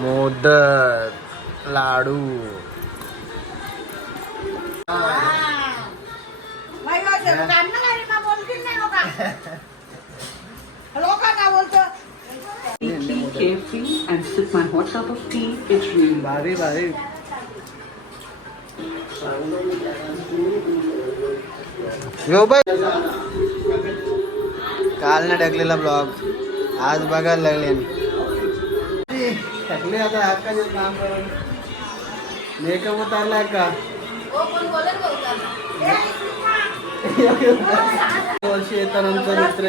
Modak, laddu. Carefully and sip my hot cup of tea. It's really भारी भारी. यो bye. काल ना टाकलेला ब्लॉग आज बघायला लागले. टाकले आता हक्काचे काम करून. मेकअप उतारला का? वर्षी येतानंतर मित्र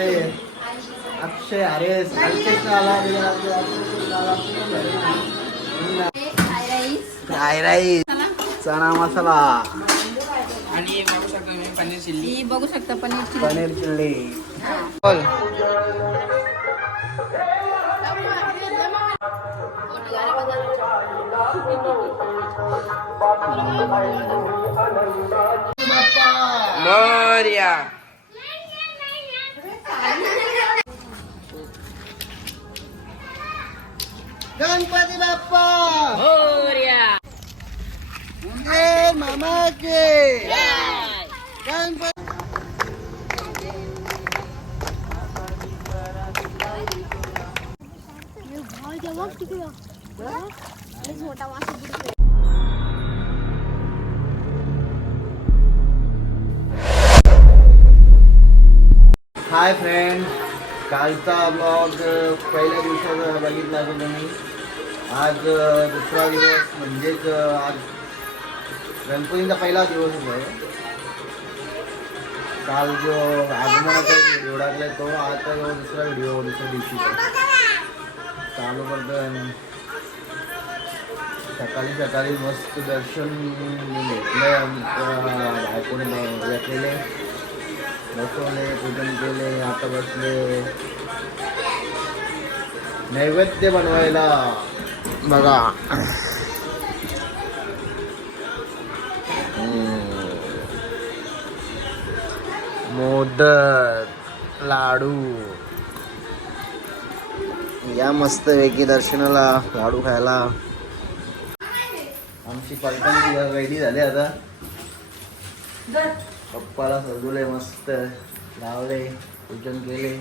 अक्षय अरेस फ्राय राईस चणा मसाला आणि बघू शकता तुम्ही पनीर चिल्ली. बघू शकता पनीर चिल्ली. बोल. मोरया. गणपती बाप्पा मोरया. मामा के गणपती. हाय फ्रेंड, कालचा ब्लॉग पहिल्या दिवसाचा बघितला असेल तुम्ही. आज दुसरा दिवस म्हणजेच आज गणपतीचा पहिला दिवस आहे. काल जो आगमनाचा व्हिडिओ टाकलाय तो आता दुसरा व्हिडिओ दुसऱ्या दिवशीचा चालू करतो. सकाळी सकाळी मस्त दर्शन घेतलंय. बायकोने घेतलेले बसवले, पूजन केले. आता बसले नैवेद्य बनवायला. बघा मोदक, लाडू. या मस्त पैकी दर्शनाला लाडू खायला. आमची पलटण रेडी झाली आता. पप्पाला सजवले, मस्त लावले, पूजन केले.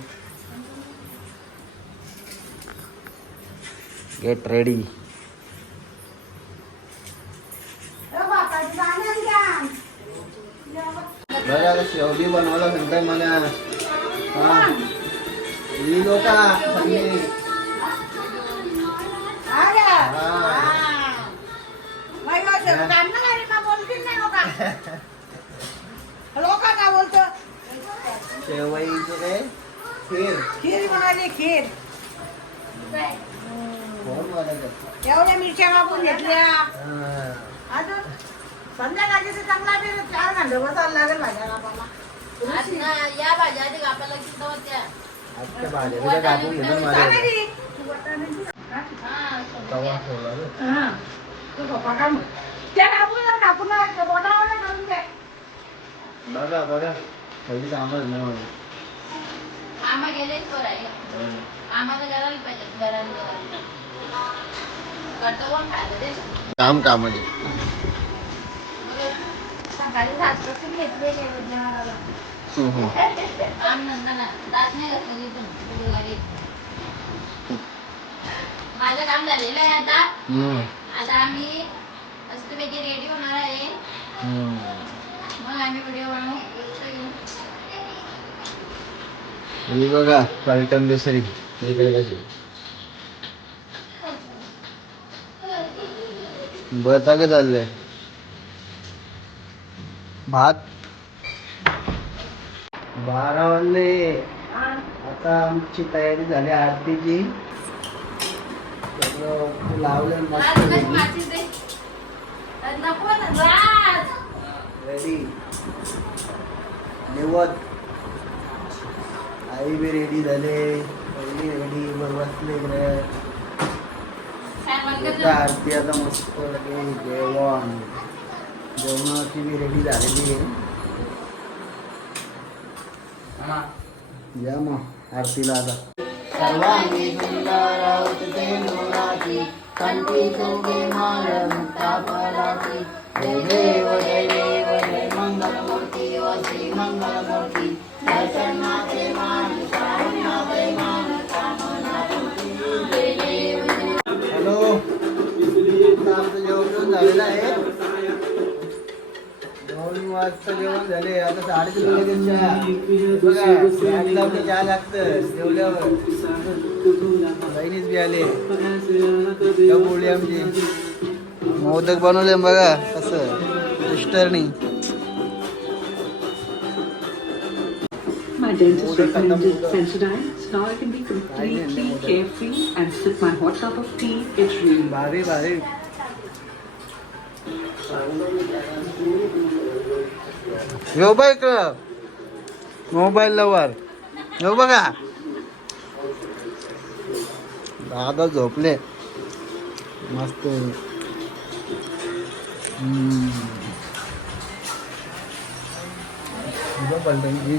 Get ready. बघा शेवटी बनवायला सांगताय मला. ही लोक शेवईचं काय खीर. खीर बनवली. खीर कोण बनवतं? एवढ्या मिरच्या कापून घेतल्या. अजून संध्याकाळची तर चांगला 4 घंटे बसायला लागेल भाज्या कापायला. या भाज्या आधी कापायला किती होत्या. आजच्या भाज्या कापून घेतो माझ्या तवा ठेवला रे. बघा बघा पहिली कामच नाही. आम्हा गेलेच करायला. आम्हाला करायला पाहिजे घरात करतो कोण खायला दे. काम कामध्ये सकाळी 7 पासून घेतले जेवणाला. आम नंतर दात नाही घातली पण माझं काम झालेलं आहे आता. आता आम्ही मस्तपैकी रेडी होणार आहे. मग आम्ही व्हिडिओ बनवू. ही बघा पलटण दुसरी इकडे कशी बता का चाललंय. भात 12 वाजले. आता आमची तयारी झाली आरतीची. सगळं लावलं मस्त रेडी. निवत आई बी रेडी झाले. पहिली रेडी बसले आरती. आता मस्त जेवणाची बी रेडी झालेली आहे. या मग आरतीला आता. सर्वांनी सुंदर कंठी शोभे माळ मुक्ताफळाची. जय देव जय देव जय मंगलमूर्ती व श्री मंगलमूर्ती. दर्शन माते मान श्रावण माते मान कामना पूर्ती. जय देव. हॅलो, आता आमचं जेवण झालेलं आहे. 2 वाजता जेवण झाले. आता 3:30 त्यांच्या बघा लावलं चहा लागतं जेवल्यावर. बहिणीच बी आले. बोलली आमची मोदक बनवले बघा कसं सिस्टरनी. My dentist recommended Sensodyne, so now I can be completely carefree and sip my hot cup of tea. It's really भारी भारी. यो बाय मोबाईल लवर यो बघा दादा झोपले मस्त.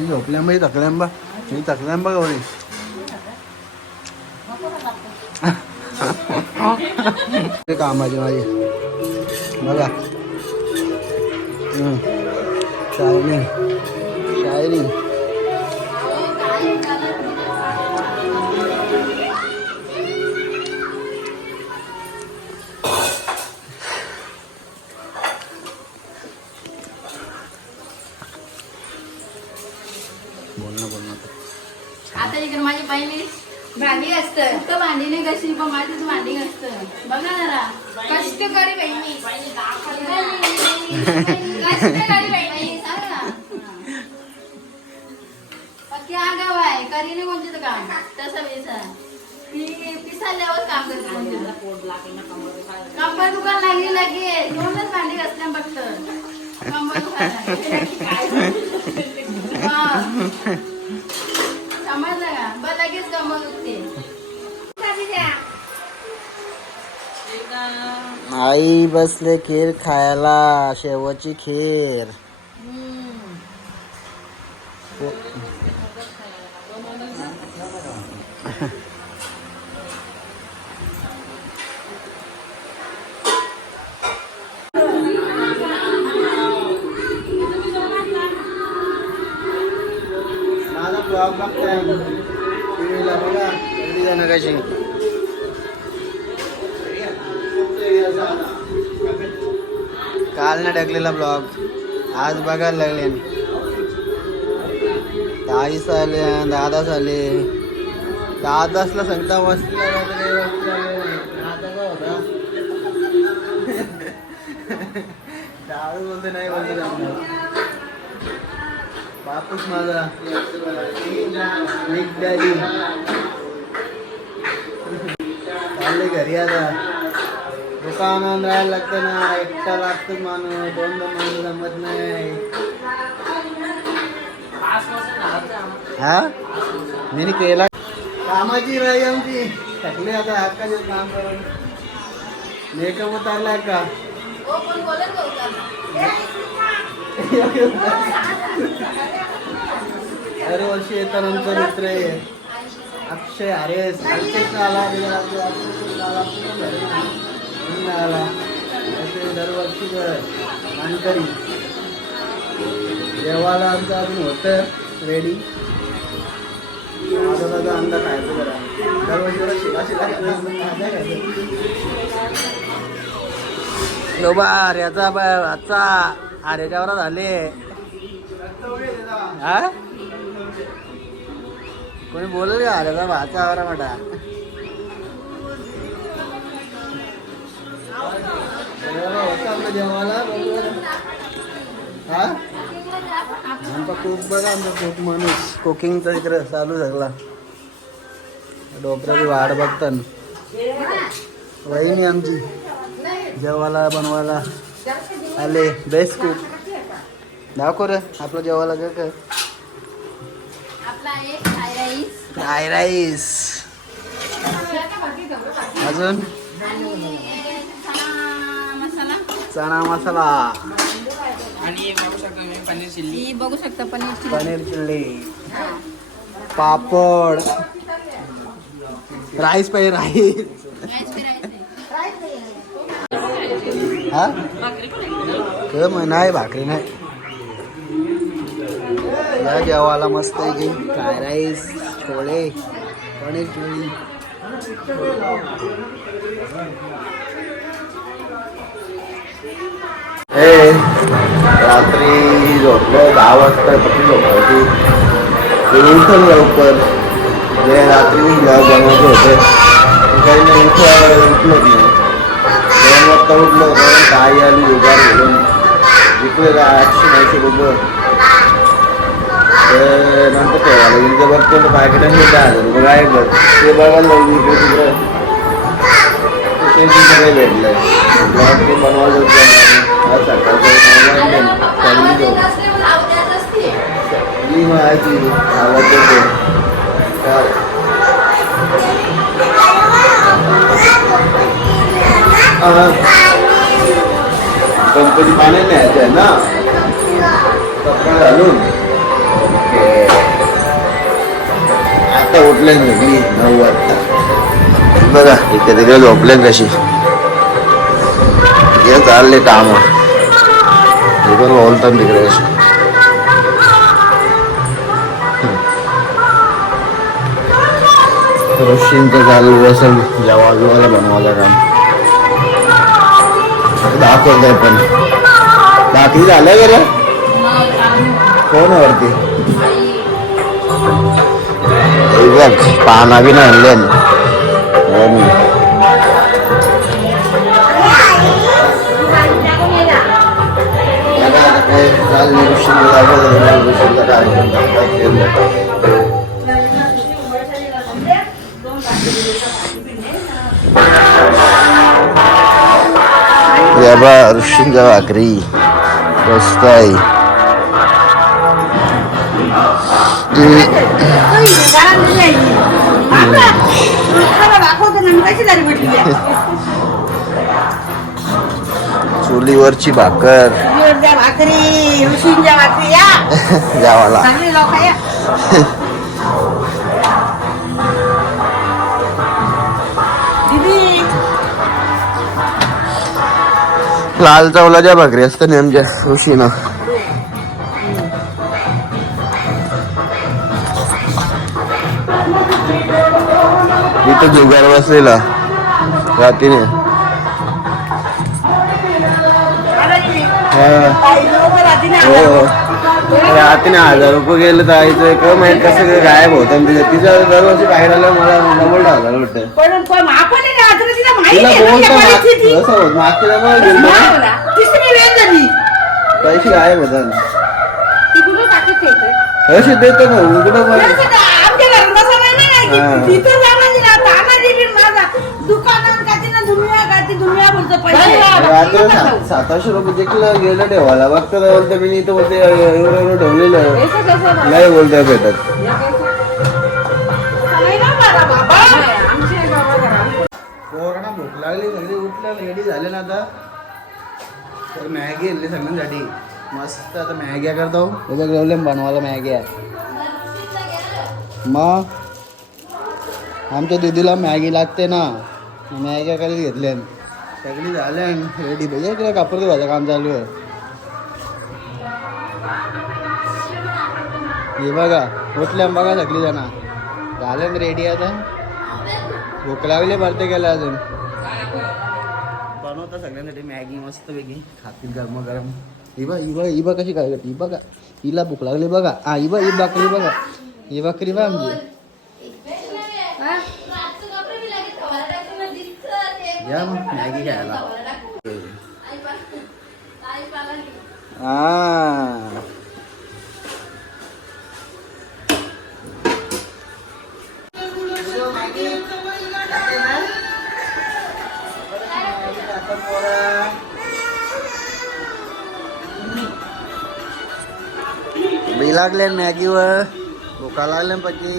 झोपल्यामुळे थकल्याबा मी थकल्याबा गवळी. कामाची माझी बघा. Shining shining. आता इकडे माझी बहिणी भांडी असतं तर भांडीने कशी पण माझीच भांडी असतं. बघा जरा कष्टकरी बहिणी कष्टकरी बहिणी सांग ना. पक्की आगाव आहे करीने कोणतं काम तसं वेसा ती पिसाल्यावर काम करते. कंबर दुकान लागली लगेच 2च भांडी घासल्या फक्त कंबर दुकान समजलं का. बरं लगेच कंबर दुखते. आई बसले खीर खायला. शेवची खीर. माझा ब्लॉग बघताय टीव्हीला बघा कधी जाणं कशी. काल ना टाकलेला ब्लॉग आज बघायला लागले. ताईस आले दादाच आले. दादासला सांगता वस्तीला वगैरे होता. दारू बोलते नाही बोलते बापूस माझा चालले घरी. आता दुकानात राहायला लागतं ना. एकटा लागतो माणूस. 2 माणूस जमत नाही. हा मी केला कामाची राही आमची थकले. आता हक्काचे काम करून मेकअप उतारला का. हो पण बोलत होता दरवर्षी येतानंतर मित्र अक्षय हरेस अक्षय आला आला असे दरवर्षी मानकरी. जेवायला आमचं अजून होतं रेडी. दादा अंडा खायचं जरा दरवर्षी शिला शिला बाबा. आर्याचा आजचा आर्याच्यावर झाले. हा कोणी बोलले आर्याचा भाचा आवरा मोठा. जेवायला हा आमचा कुक बघा. आमचा कुक माणूस कुकिंगचा इकडे चालू झाला. डोकराची वाट बघतात. वहिनी आमची जेवायला बनवायला आले. बेस्ट कुक दाखव रे आपलं जेवायला काय काय. आपला आहे फ्राय राईस. फ्राय राईस अजून चणा मसाला आणि बघू शकतो मी पनीर चिल्ली. ही बघू शकता पनीर चिल्ली. पनीर चिल्ली पापड राईस पाहिजे राईस. हा नाही भाकरी नाही या जेवायला मस्त आहे की फ्राय राईस छोळे पनीर चिली रात्री झोपलो 10 वाजता पत्नी झोपायची उठल लवकर रात्री बनवायचे होते काही नाही उठलो की 2 वाजता उठलो काही आली जुगार घेऊन विकलेला 800-900 रुपये नंतर ठेवायला गेली तर बघतो पॅकेट 10,000 रुपये काय बघ ते बघायला लागली इकडे तिकडं ते सगळे भेटलंय ते बनवायला सगळी माहिती आवाज येते गणपती पाण्यात न्यायचं आहे ना कपडे घालून आता उठले मी 9 वाजता बघा इथे तिकडे झोपले कशी हे चालले काम हे पण बोलतात तिकडे कशी ऋषींचं चालू असेल जेवायला बनवायला काम दाखवतंय पण बाकी झालं बरं फोनवरती बघ पाना बी नाही आणले ऋषींच्या भाकरी मस्त आहे चुलीवरची भाकर भाकरी ऋषींच्या भाकरी या जावाला चांगले लोक या लाल चवलाच्या भाकरी असतं नेमक्या ऋषीनं इथं जुगार बसलेला रात्रीने रात्रीने 1000 रुपये गेले तर आईचं काय माहित कसं गायब होतं तिच्या दरवर्षी बाहेर आलं मला डबल $1,000 वाटतं तिला बोलतो असं होत मागच्या पैसे गायब होतात पैसे देतो ना कुठं रात्री 700 रुपये जिंकलं गेलं ठेवायला बघतो बोलतो मी इथं बोलते एवढं ठेवलेलं नाही बोलतोय भेटत कोरोना भूक लागली सगळी उठल्या रेडी झाले ना आता तर मॅगी आणली सगळ्यांसाठी मस्त आता मॅग्या करतो प्रॉब्लेम बनवायला मॅग्या मग आमच्या दीदीला मॅगी लागते ना मॅग्या कधी घेतल्या सगळी झाल्या रेडी भैया इकडे कापड भाजा काम चालू आहे हे बघा उठल्या बघा सगळी जण झाले रेडी आता भूक लागली भरते गेला अजून बनवता सगळ्यांसाठी मॅगी मस्त पैकी खातील गरम गरम इबा कशी काय करते बघा हिला भूक लागली बघा हा ही भाकरी बघा ही भाकरी बघा आमची या मग मॅगी खायला बी लागले मॅगीवर भुका लागले पकी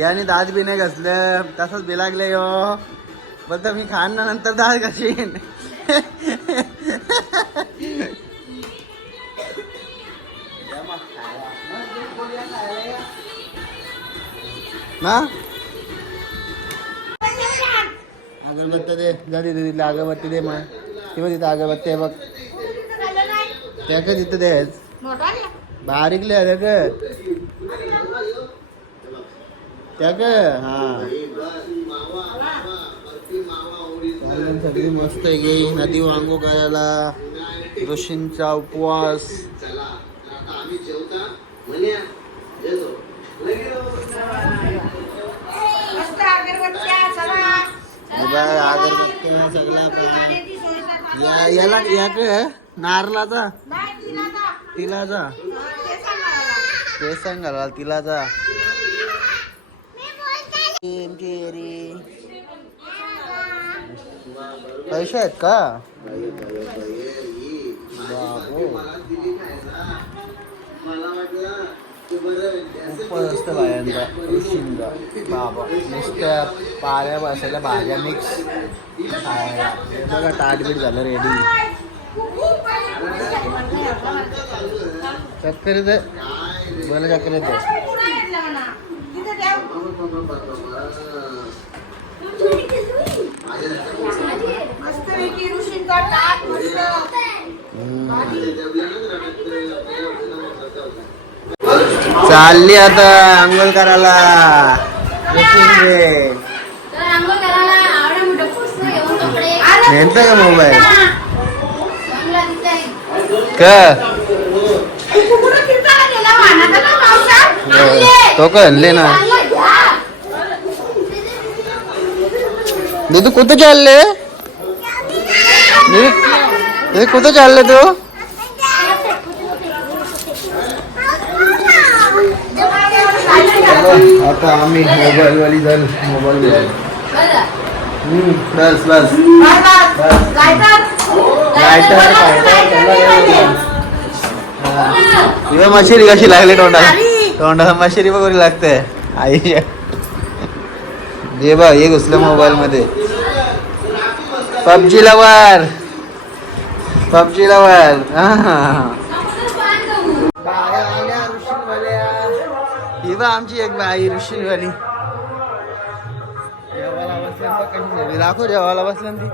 याने दात बी नाही घासलं तसंच बी लागले यो बोलतो मी खान ना नंतर दात घासीन ना अगरबत्ती दे, जा तिथे अगरबत्ती दे मग. तेव्हा तिथं अगरबत्ती आहे बघ. त्या का तिथं दे बारीकले त्या का हा सगळी मस्त आहे गे नदी वांगो करायला ऋषींचा उपवास. मस्त अगरबत्त्या सगळा अगरबत्त्या सगळा याला या का नारळाचा नाही तिला जा. तिलाचा ते सांगा. ते सांगाल तिलाचा पैसे आहेत का उपवास असतं बायांचा ऋषींचा बाबा नुसत्या पाऱ्या बसायला भाज्या मिक्स खायला. हे बघा ताटबीट झालं रेडी. चक्कर येते बोला चक्कर येते. पुन्हा घेतला म्हणा. तिथे ठेव. मस्तपैकी ऋषींचा ताट मस्त. चालली आता अंघोळ करायला ऋषींचे. तर आंघोळ करायला आवडा मोठं पुस्तक घेऊन कपडे नेमता का मोबाईल चांगला दिसतंय. का कुठं फिरताना गेला वाहनाचा ना पावसात? तो का आणले ना चांगलं घ्या. दीदू कुठं चालले हे कुठं चालले तू. आता आम्ही मोबाईल वाली झाल मोबाईल बस बस किंवा मशिरी कशी लागली तोंडाला तोंडाला मशिरी वगैरे लागते आई जे बघ हे घुसलं मोबाईल मध्ये. पबजी लवर ही बा आमची एक बाई ऋषीवाली जेवायला बसल्या दाखव जेवायला बसल्या ती.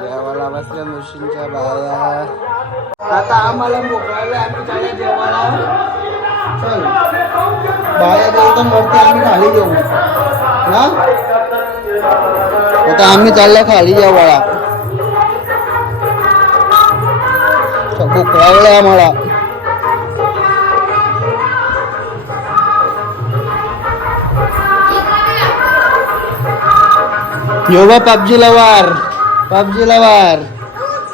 जेवायला बसल्या ऋषींच्या बाया. आता आम्हाला मोकळायला आम्ही चालू जेवायला. चल बाया जेवतो वरती आम्ही खाली जेवू ना. आता आम्ही चाललो खाली जेवायला. भूक लागली आम्हाला. यो बा पबजी लवर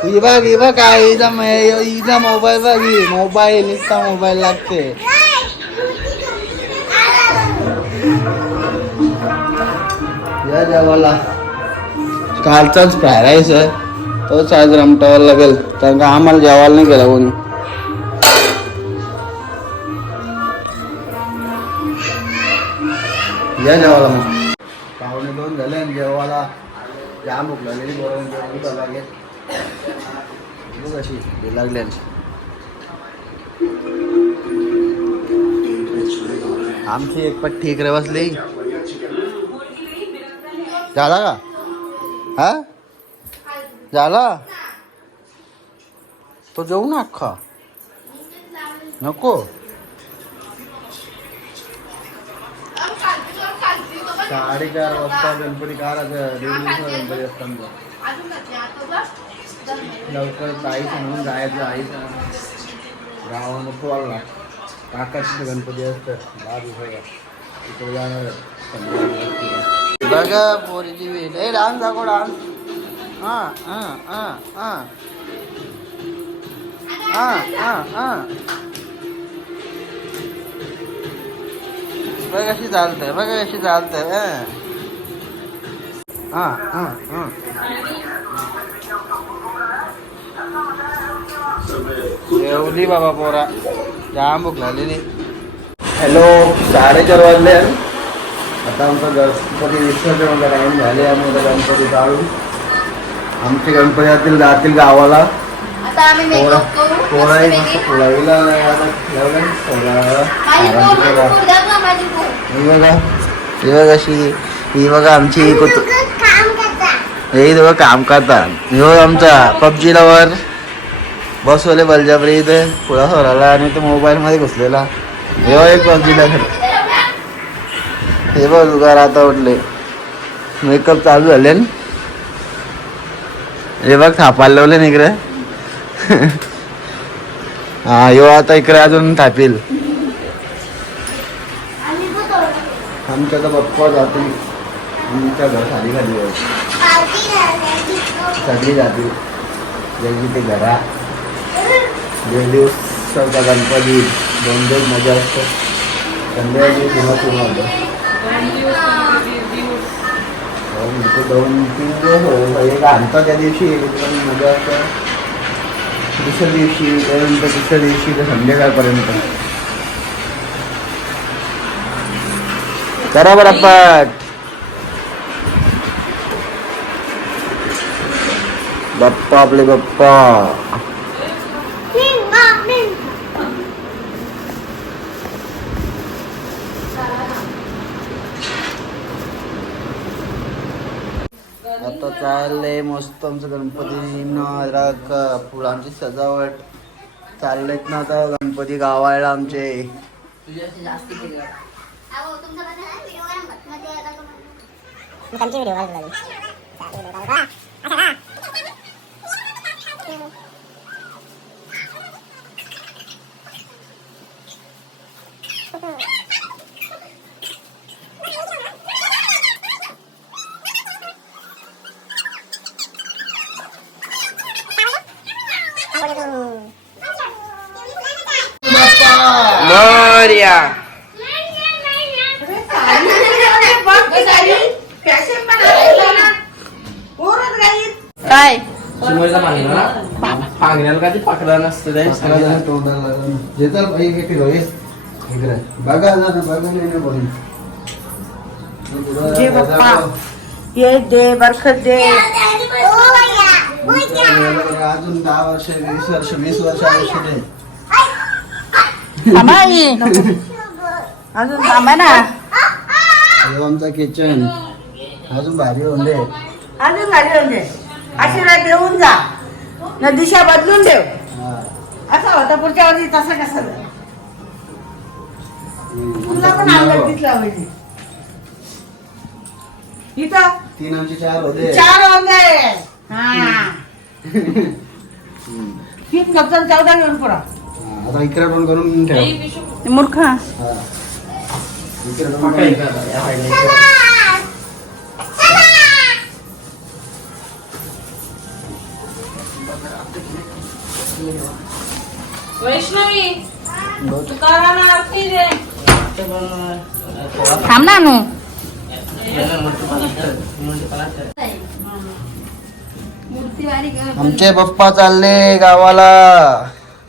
ही बघ काय हिचा मोबाईल बघ मोबाईल इतका मोबाईल लागते. या जेवायला कालचाच फ्राईड तोच आज रमटावा लागेल कारण का आम्हाला जेवायला नाही गेला कोणी. या जेवायला मग 1:45 झाले आणि जेवायला जाम भूक लागलेली बरोबर लागेल कशी लागले. आमची एक पट्टी इकडे बसली. झाला का हा झाला तो जाऊ ना अख्खा नको. 4:30 वाजता गणपती काढायचं 1:30 गणपती असताना लवकर आई सांगून जायचं आईचा गावानं पोळला काकाची गणपती असतं 10 दिवसाचा तिकडे जाणार. बघा पोरीची वेळ ए डान्स दाखव डान्स. बघ कशी चालतंय जेवली बाबा पोरा जाम भूक लागलेली. हॅलो 4:30 वाजले. आता आमचा गणपती विसर्जन टाइम झाले. आम्ही गणपती काढू आमचे गणपती जातील गावाला आता आम्ही मेकअप करू पोळाही मस्त मस्तपैकी. पोळाईला आता ठेवलं माझी पोर, माझी पोर, द्या गं माझी पोर. ही बघा ही बघा आमची हे दोघं काम करतात. ह्यो आमचा पबजी लवर बसवले बलजाबरी इथे पुढा सोडायला आणि तो मोबाईल मध्ये घुसलेला. ह्यो एक पबजीला खरं. हे बघ तुझा आता उठले मेकअप चालू झाले न. हे बघ थापायला लावले ना इकडे. हा ह्यो आता इकडे अजून थापील. आमच्या तर पप्पा जातील आमच्या घर खाली खाली सगळी जातील जशी ते घरा दिवसाचा गणपती 2 दिवस मजा असते. संध्याकाळी किंवा होतं ते 2-3 दिवस एक आणता त्या दिवशी एकदम मजा असते. दुसऱ्या दिवशी त्यानंतर दुसऱ्या दिवशी ते संध्याकाळपर्यंत करा बरं पट. बाप्पा आपले बाप्पा. आता चाललंय मस्त आमचं गणपती फुलांची सजावट चाललेत ना. आता गणपती गावायला आमचे मोरया. काय समोरचा पांगण्याला का ते पाकडा नसतं ये दे बरकत दे. अजून 10 वर्ष 20 वर्ष 20 वर्ष आयुष्य दे. अजून थांबा ना. आमचा किचन अजून भारी होऊन दे. अजून गाडी होऊन दे. आशीर्वाद देऊन जा न दिशा बदलून देव. असा होता पुढच्या वर्षी तसा कसा तुला पण अंगण दिसला पाहिजे. इथं 3 आमचे 4 होते. 4 होऊन दे. हा 3 फक्त 14 घेऊन पुढं. आता इकडे पण करून ठेव. मूर्ख. इकडे पण वैष्णवी तुकाराम आरती दे. थांब ना नू. आमचे पप्पा चालले गावाला.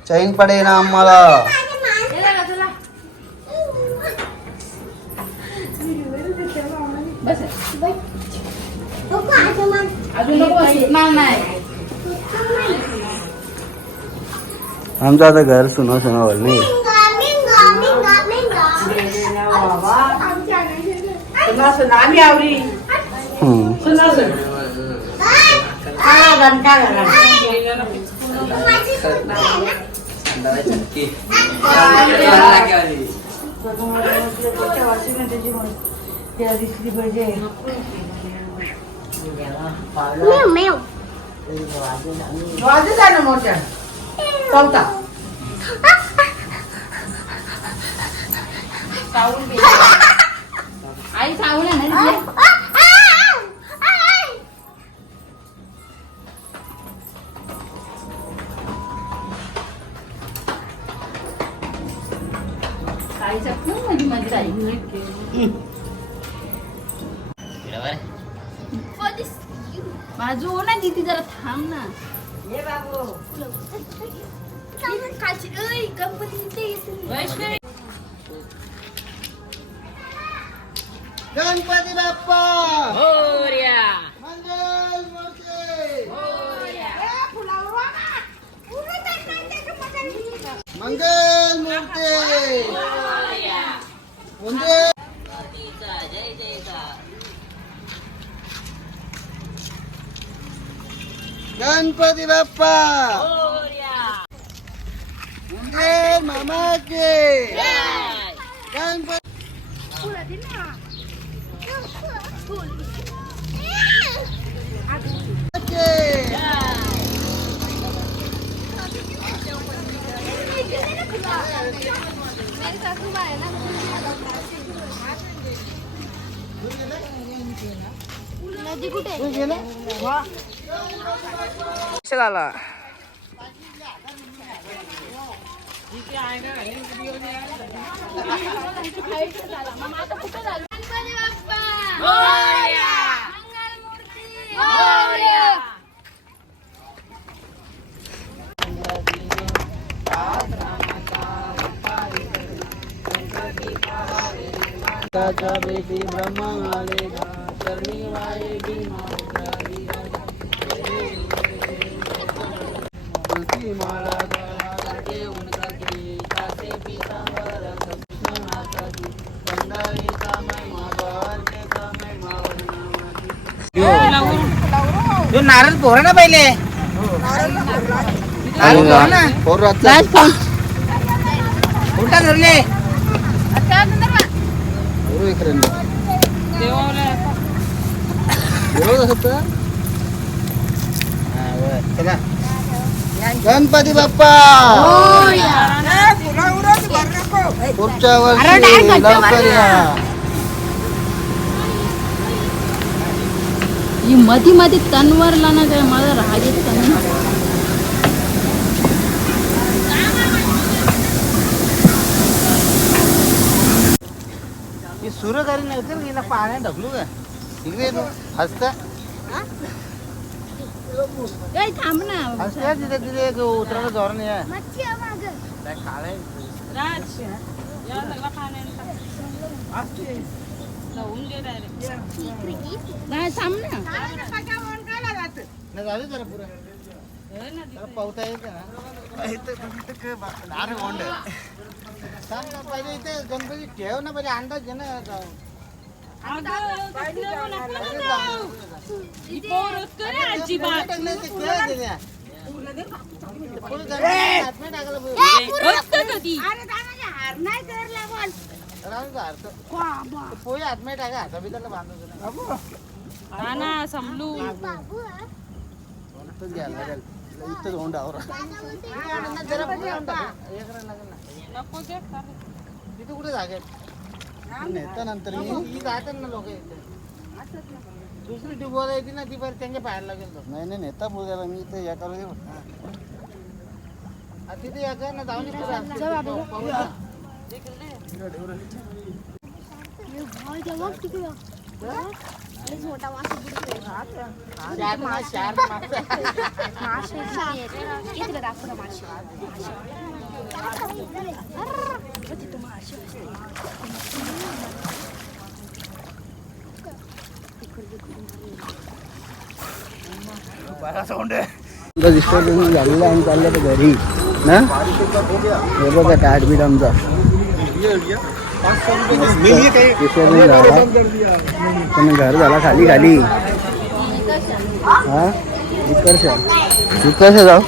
चैन पडे ना आम्हाला. आमचं आता घर सुना सुनावर नाही. आम्ही आवडी सुना दिसली पाहिजे. वाजत आहे ना मोठ्या चौथा. आई सावळ आहे ना तिथे? ताईच्या खूप मध्ये मध्ये ताई. बाजू हो ना दीदी जरा थांब ना. ये बाबू गणपती बाप्पा मोरया. मंगल मूर्ती. मंगल मूर्ती म्हणजे गणपती बाप्पा म्हणजे मामाचे गणपती झाला बेटी ब्रह्मा आलेगा चरणी वाए भीमा तुलसी माला गला ठेवून करते कासे पीतांबर कृष्ण माता की गंधारीचा महिमा भारतीचा महिमा जो नारळ पोरा ना पहिले उलटा धरले गणपती बाप्पा पुढच्या वर्षी लवकर या ही मधी मध्ये तनवरला ना काय मला राग येत सुरकारी नव्हते ना पाण्यात ढकलू का इकडे हसता थांब ना हसत्या तिथे तिथे उतरायला जोर नाही आहे थांब ना झालं जरा पुरा पावता येते ना अरे कोंड सांग ना पहिले इथे गणपती ठेव ना पहिले अंदाज घे ना पोहे हातमध्ये टाका हाता बिताला बांधतो इथं होंडावर तिथे कुठे जागे नेता नंतर मी जातात ना लोक इथे दुसरी टिबोला येते ना ती परत त्यांच्या पाहायला लागेल नाही नाही नेता बोलायला मी इथे या करू दे तिथे या कर ना जाऊन डिस्टर्बन्स झालेला आणि चाललं तर घरी ना हे बघा टाट बीट आमचा पण घर झाला खाली खाली हा उत्कर्ष जाऊ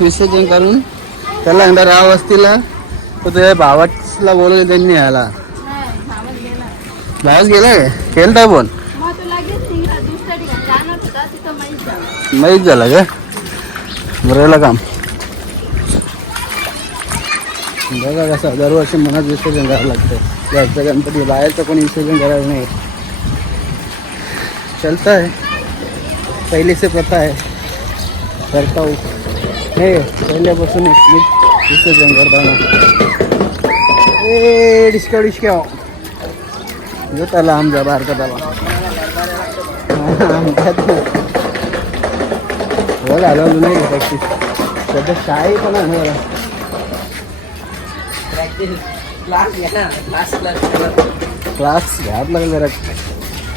विसर्जन करून त्याला अंदर राहा वस्तीला तर तुझ्या भावाला बोलवलं त्यांनी यायला भावाच गेला केलता पण माहीत झालं का बरं काम बघा कसं दरवर्षी मनात विसर्जन करावं लागतं घरचं गणपती बाहेरचं कोणी विसर्जन करायला नाही चलता है पहले से प्रथा है करता हूँ हे पहिल्यापासून मी विसर्जन करताना ए डिस्का जो त्याला आमचा भारताला बघ आलं नाही प्रॅक्टिस सध्या काय पण आहे मला क्लास घ्यावं लागेल जरा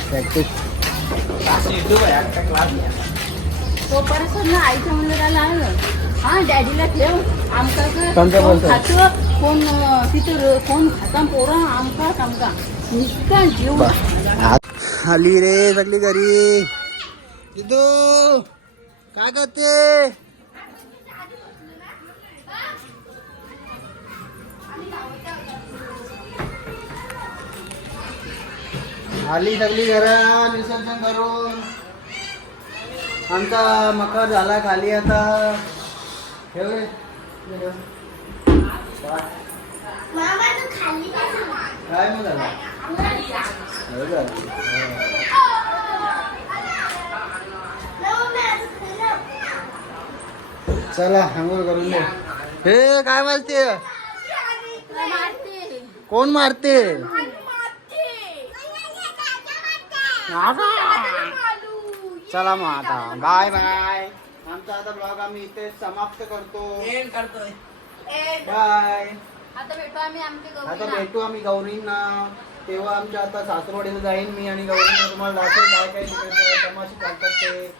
प्रॅक्टिस तो परत ना आईच्या मंदिराला आलं हा डॅडीला ठेव आमका कोणत्या कोण बोलतात? खातं कोण तिथं कोण खाता पोरं आमका आमका नुसता जीव आली रे सगळी घरी तू काय करते आली सगळी घर विसर्जन करून आमचा मकर झाला खाली आता ठेव रे. काय मग झालं हो झालं. चला आंघोळ करून दे. हे काय मारते कोण मारते चला मग आता बाय बाय आमचा आता ब्लॉग आम्ही इथे समाप्त करतो करतोय बाय आता भेटू आम्ही आमच्या आता गौरीला. भेटू आम्ही गौरींना तेव्हा आमच्या आता सासरवाडीला जाईन मी आणि गौरींना तुम्हाला दाखवेल काय काय तिकडे तमाशे चालतात ते